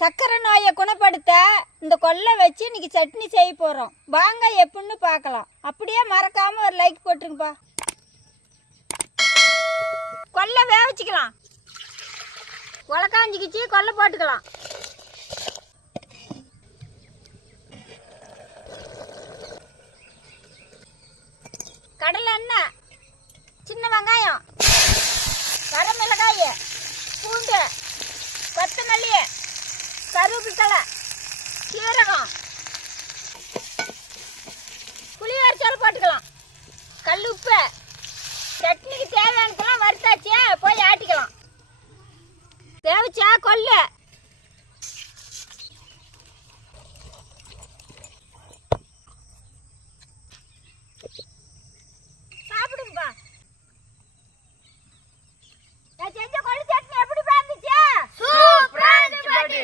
சக்கரை நோயை குணப்படுத்த இந்த கொல்லை வச்சு இன்னைக்கு சட்னி செய்ய போகிறோம். வாங்க எப்படின்னு பார்க்கலாம். அப்படியே மறக்காமல் ஒரு லைக் போட்டுருங்கப்பா. கொல்லை வேவிச்சிக்கலாம். உலக்காஞ்சிக்கிச்சு கொல்லை போட்டுக்கலாம். கடலை எண்ணெய், சின்ன வெங்காயம், வரமிளகாய், பூண்டு, கொத்தமல்லி, கருவேப்பிலை, சீரகம், புளி அரைச்சாலும் போட்டுக்கலாம். கல் உப்பு. சட்னிக்கு தேவையானதெல்லாம் வறுத்தாச்சு, போய் ஆட்டிக்கலாம். வேவிச்சா கொல்லு